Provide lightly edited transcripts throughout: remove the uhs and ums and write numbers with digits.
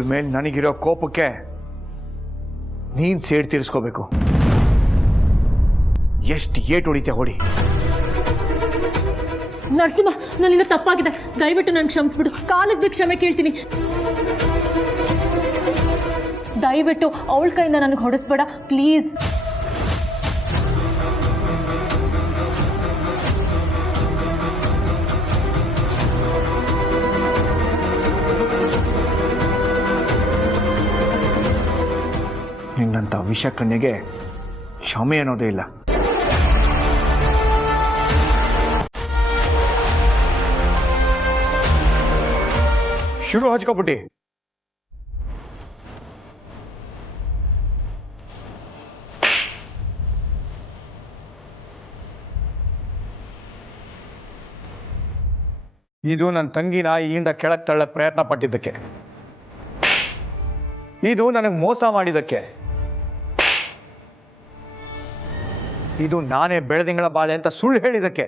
ಇವಳ ಮೇಲೆ ನನಗಿರೋ ಕೋಪಕ್ಕೆ ನೀನ್ ಸೇಡ್ ತೀರಿಸ್ಕೋಬೇಕು. ಎಷ್ಟು ಏಟು ಹೊಡಿತೆ ಹೊಡಿ. ನರಸಿಂಹ, ನನ್ನಿಂದ ತಪ್ಪಾಗಿದೆ, ದಯವಿಟ್ಟು ನನ್ಗೆ ಕ್ಷಮಿಸ್ಬಿಡು. ಕಾಲಿಗೆ ಕ್ಷಮೆ ಕೇಳ್ತೀನಿ. ದಯವಿಟ್ಟು ಅವಳ ಕೈಯಿಂದ ನನಗೆ ಹೊಡೆಸ್ಬೇಡ ಪ್ಲೀಸ್. ನಿನ್ನಂಥ ವಿಷ ಕಣ್ಣಿಗೆ ಕ್ಷಮೆ ಅನ್ನೋದೇ ಇಲ್ಲ. ಶುರು ಹಚ್ಕೊಬಿಟ್ಟಿ. ಇದು ನನ್ನ ತಂಗಿನ ಈಗಿಂದ ಕೆಳಗೆ ತಳ್ಳಕ್ಕೆ ಪ್ರಯತ್ನ ಪಟ್ಟಿದ್ದಕ್ಕೆ, ಇದು ನನಗೆ ಮೋಸ ಮಾಡಿದ್ದಕ್ಕೆ, ಇದು ನಾನೇ ಬೆಳದಿಂಗಳ ಬಾಳೆ ಅಂತ ಸುಳ್ಳು ಹೇಳಿದ್ದಕ್ಕೆ,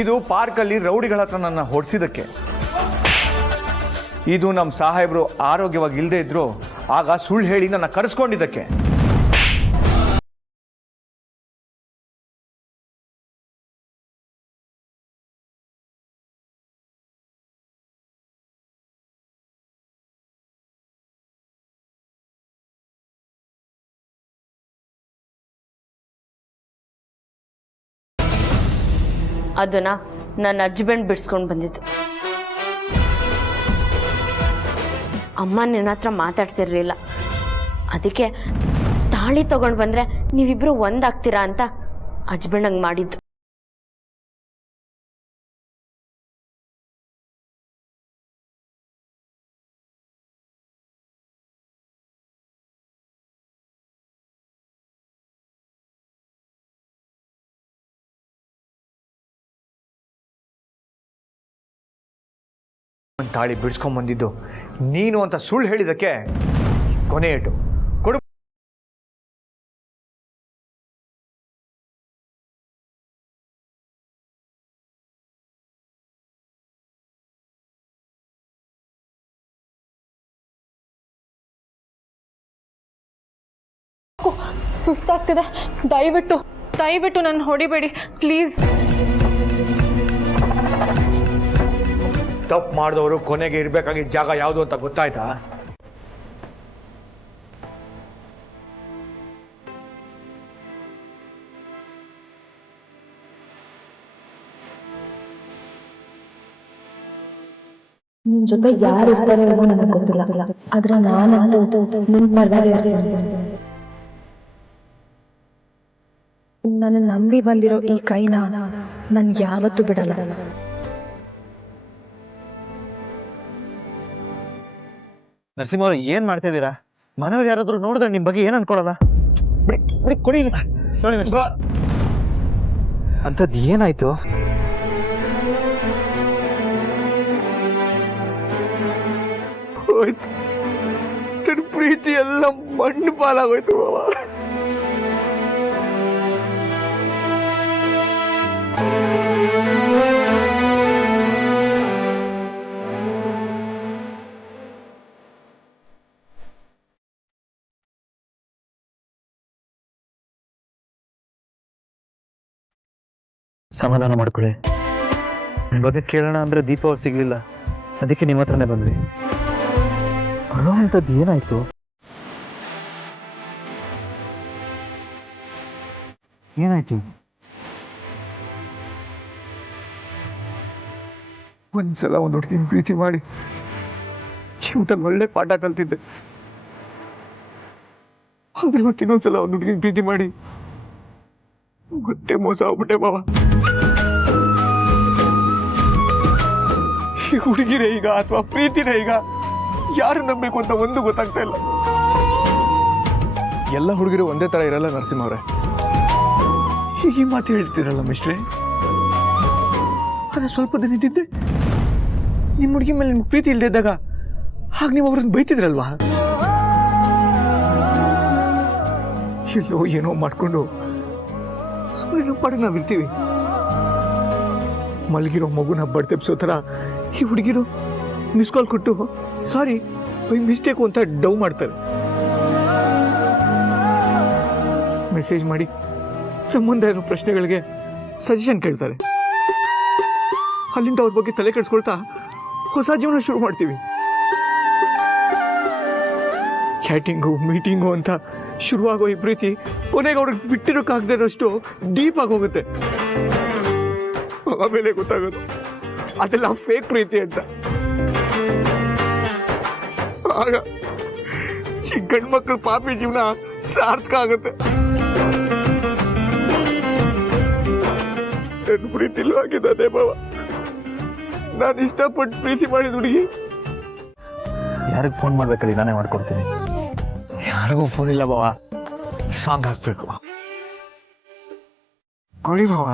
ಇದು ಪಾರ್ಕಲ್ಲಿ ರೌಡಿಗಳ ಹತ್ರ ನನ್ನ ಹೊಡ್ಸಿದ್ದಕ್ಕೆ, ಇದು ನಮ್ಮ ಸಾಹೇಬರು ಆರೋಗ್ಯವಾಗಿ ಇಲ್ಲದೆ ಇದ್ರು ಆಗ ಸುಳ್ಳು ಹೇಳಿ ನನ್ನ ಕರೆಸ್ಕೊಂಡಿದ್ದಕ್ಕೆ. ಅದನ್ನ ನನ್ನ ಹಸ್ಬೆಂಡ್ ಬಿಡಿಸ್ಕೊಂಡು ಬಂದಿದ್ದು. ಅಮ್ಮ ನಿನ್ನ ಹತ್ರ ಮಾತಾಡ್ತಿರ್ಲಿಲ್ಲ, ಅದಕ್ಕೆ ತಾಳಿ ತಗೊಂಡು ಬಂದ್ರೆ ನೀವಿಬ್ರು ಒಂದಾಗ್ತೀರಾ ಅಂತ ಹಸ್ಬೆಂಡ್ ಹಂಗೆ ಮಾಡಿದ್ದು. ಒಂದು ತಾಳಿ ಬಿಡಿಸ್ಕೊಂಬಂದಿದ್ದು ನೀನು ಅಂತ ಸುಳ್ಳು ಹೇಳಿದ್ದಕ್ಕೆ ಕೊನೆ ಏಟು ಕೊಡು. ಸುಸ್ತಾಗ್ತಿದೆ, ದಯವಿಟ್ಟು ದಯವಿಟ್ಟು ನನ್ನ ಹೊಡಿಬೇಡಿ ಪ್ಲೀಸ್. ತಪ್ಪು ಮಾಡಿದವರು ಕೊನೆಗೆ ಇರಬೇಕಾಗಿದ್ದ ಜಾಗ ಯಾವುದು ಅಂತ ಗೊತ್ತಾಯ್ತಾ? ನಿಮ್ ಜೊತೆ ಯಾರು ಇರ್ತಾರೆ ಅನ್ನೋ ನನಗೆ ಗೊತ್ತಿಲ್ಲ, ಆದ್ರೆ ನಾನಂತೂ ನಿಮ್ ಪರವಾಗಿ ಇರ್ತೀನಿ. ನನ್ನ ನಂಬಿ ಬಂದಿರೋ ಈ ಕೈನ ನನ್ ಯಾವತ್ತೂ ಬಿಡಲ್ಲ. ನರಸಿಂಹ ಅವ್ರು ಏನ್ ಮಾಡ್ತಾ ಇದ್ದೀರಾ? ಮನೆಯವ್ರು ಯಾರಾದ್ರೂ ನೋಡಿದ್ರೆ ನಿಮ್ ಬಗ್ಗೆ ಏನ್ ಅನ್ಕೊಳಲ್ಲ? ಕೊಡಿ ಅಂತದ್ ಏನಾಯ್ತು? ನನ್ನ ಪ್ರೀತಿ ಎಲ್ಲ ಮಣ್ಣು ಪಾಲಾಗೋಯ್ತು ಬಾಬಾ. ಸಮಾಧಾನ ಮಾಡ್ಕೊಳ್ಳಿ. ನಿಮ್ ಬಗ್ಗೆ ಕೇಳೋಣ ಅಂದ್ರೆ ದೀಪ ಅವ್ರು ಸಿಗ್ಲಿಲ್ಲ, ಅದಕ್ಕೆ ನಿಮ್ಮ ಹತ್ರನೇ ಬಂದ್ವಿ. ಅಳೋ ಅಂತದ್ದು ಏನಾಯ್ತು? ಏನಾಯ್ತು? ಒಂದ್ಸಲ ಒಂದು ಹುಡುಗಿನ ಪ್ರೀತಿ ಮಾಡಿ ಜೀವನದಲ್ಲಿ ಒಳ್ಳೆ ಪಾಠ ಕಲ್ತಿದ್ದೆ. ಅದ್ರ ಮತ್ತೆ ಇನ್ನೊಂದ್ಸಲ ಒಂದು ಹುಡುಗಿನ ಪ್ರೀತಿ ಮಾಡಿ ಮತ್ತೆ ಮೋಸ ಆಗ್ಬಿಟ್ಟೆ ಬಾಬಾ. ಈ ಹುಡುಗಿರೇ ಈಗ ಅಥವಾ ಪ್ರೀತಿನೇ ಈಗ, ಯಾರು ನಂಬಬೇಕು ಅಂತ ಒಂದು ಗೊತ್ತಾಗ್ತಾ ಇಲ್ಲ. ಎಲ್ಲ ಹುಡುಗಿರು ಒಂದೇ ತರ ಇರಲ್ಲ ನರಸಿಂಹ ಅವರೇ. ಈ ಮಾತು ಹೇಳ್ತೀರಲ್ಲ ಮಿಸ್ಟ್ರೆ, ಅದೇ ಸ್ವಲ್ಪ ದಿನ ಇದ್ದಿದ್ದೆ ನಿಮ್ಮ ಹುಡುಗಿ ಮೇಲೆ ನಿಮ್ಗೆ ಪ್ರೀತಿ ಇಲ್ಲದೆ ಇದ್ದಾಗ ಹಾಗ ನೀವು ಅವ್ರನ್ನ ಬೈತಿದ್ರಲ್ವಾ? ಎಲ್ಲೋ ಏನೋ ಮಾಡ್ಕೊಂಡು ಸುಮ್ಮನೆ ನಮ್ಮ ಪಾಡಿಗೆ ನಾವಿರ್ತೀವಿ. ಮಲಗಿರೋ ಮಗುನ ಬಡ್ತೆಪ್ಸೋ ಥರ ಈ ಹುಡುಗಿರು ಮಿಸ್ ಕಾಲ್ ಕೊಟ್ಟು ಸಾರಿ ಬೈ ಮಿಸ್ಟೇಕು ಅಂತ ಡೌ ಮಾಡ್ತಾರೆ. ಮೆಸೇಜ್ ಮಾಡಿ ಸಂಬಂಧ ಇರೋ ಪ್ರಶ್ನೆಗಳಿಗೆ ಸಜೆಷನ್ ಕೇಳ್ತಾರೆ. ಅಲ್ಲಿಂದ ಅವ್ರ ಬಗ್ಗೆ ತಲೆ ಕೆಡಿಸ್ಕೊಳ್ತಾ ಹೊಸ ಜೀವನ ಶುರು ಮಾಡ್ತೀವಿ. ಚಾಟಿಂಗು ಮೀಟಿಂಗು ಅಂತ ಶುರುವಾಗೋ ಈ ಪ್ರೀತಿ ಕೊನೆಗೆ ಅವ್ರಿಗೆ ಬಿಟ್ಟಿರೋಕ್ಕಾಗದೇ ಇರೋಷ್ಟು ಡೀಪ್ ಆಗಿ ಹೋಗುತ್ತೆ. ಆಮೇಲೆ ಗೊತ್ತಾಗೋದು ಅದೆಲ್ಲ ಫೇಕ್ ಪ್ರೀತಿ ಅಂತ. ಆಗ ಈ ಗಂಡ್ಮಕ್ಳು ಪಾಪಿ ಜೀವನ ಸಾರ್ಥಕ ಆಗುತ್ತೆ. ನನ್ನ ಪ್ರೀತಿಲೂ ಆಗಿದೆ ಬಾವ. ನಾನು ಇಷ್ಟಪಟ್ಟು ಪ್ರೀತಿ ಮಾಡಿದ ಹುಡುಗಿ ಯಾರಿಗೆ ಫೋನ್ ಮಾಡ್ಬೇಕಲ್ಲಿ ನಾನೇ ಮಾಡ್ಕೊಡ್ತೀನಿ. ಯಾರಿಗೂ ಫೋನ್ ಇಲ್ಲ ಬಾವ. ಸಾಂಗ್ ಹಾಕ್ಬೇಕು ಕೊಡಿ ಬಾವ.